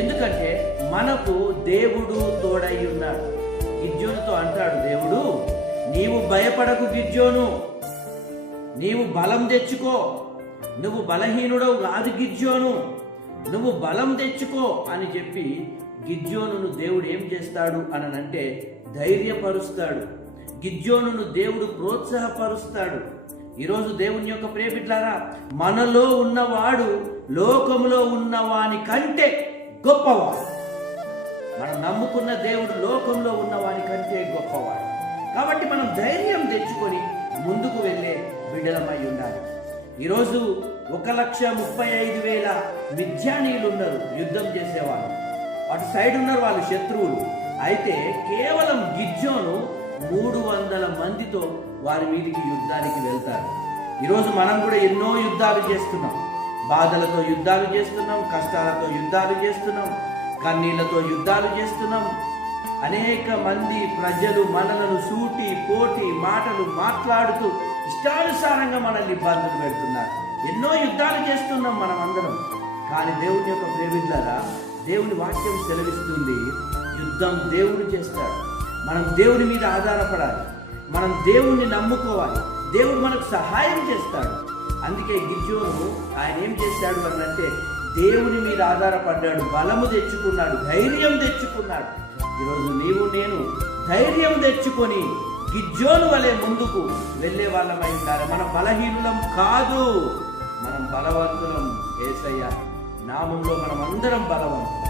ఎందుకంటే మనకు దేవుడు తోడై ఉన్నాడు. గిద్యోనుతో అంటాడు దేవుడు, నీవు భయపడకు గిద్యోను, నీవు బలం తెచ్చుకో, నువ్వు బలహీనుడవు కాదు గిద్యోను, నువ్వు బలం తెచ్చుకో అని చెప్పి గిద్యోనును దేవుడు ఏం చేస్తాడు అనంటే ధైర్యపరుస్తాడు. గిద్యోనును దేవుడు ప్రోత్సాహపరుస్తాడు. ఈరోజు దేవుని యొక్క ప్రియబిడ్డలారా, మనలో ఉన్నవాడు లోకములో ఉన్నవాని కంటే గొప్పవాడు. మనం నమ్ముకున్న దేవుడు లోకంలో ఉన్నవాని కంటే గొప్పవాడు. కాబట్టి మనం ధైర్యం తెచ్చుకొని ముందుకు వెళ్ళే బిడ్డలమై ఉండాలి. ఈరోజు 1,35,000 మిథ్యానీయులు ఉన్నారు, యుద్ధం చేసేవాళ్ళు. అటు సైడ్ ఉన్నారు వాళ్ళు శత్రువులు. అయితే కేవలం గిద్యోను 300 మందితో వారి మీదికి యుద్ధానికి వెళ్తారు. ఈరోజు మనం కూడా ఎన్నో యుద్ధాలు చేస్తున్నాం. బాధలతో యుద్ధాలు చేస్తున్నాం, కష్టాలతో యుద్ధాలు చేస్తున్నాం, కన్నీళ్లతో యుద్ధాలు చేస్తున్నాం. అనేక మంది ప్రజలు మనలను సూటి పోటీ మాటలు మాట్లాడుతూ ఇష్టానుసారంగా మనల్ని ఇబ్బందులు పెడుతున్నారు. ఎన్నో యుద్ధాలు చేస్తున్నాం మనం అందరం. కానీ దేవుని యొక్క ప్రేమికులారా, దేవుని వాక్యం సెలవిస్తుంది, యుద్ధం దేవుడు చేస్తాడు. మనం దేవుని మీద ఆధారపడాలి, మనం దేవుణ్ణి నమ్ముకోవాలి, దేవుడు మనకు సహాయం చేస్తాడు. అందుకే గిద్యోను ఆయన ఏం చేశాడు అనంటే దేవుని మీద ఆధారపడ్డాడు, బలము తెచ్చుకున్నాడు, ధైర్యం తెచ్చుకున్నాడు. ఈరోజు నీవు నేను ధైర్యం తెచ్చుకొని గిద్యోను వలె ముందుకు వెళ్ళే వాళ్ళమై ఉండాలి. మనం బలహీనులం కాదు, మనం బలవంతులం. యేసయ్య నామంలో మనం అందరం బలవంతులం.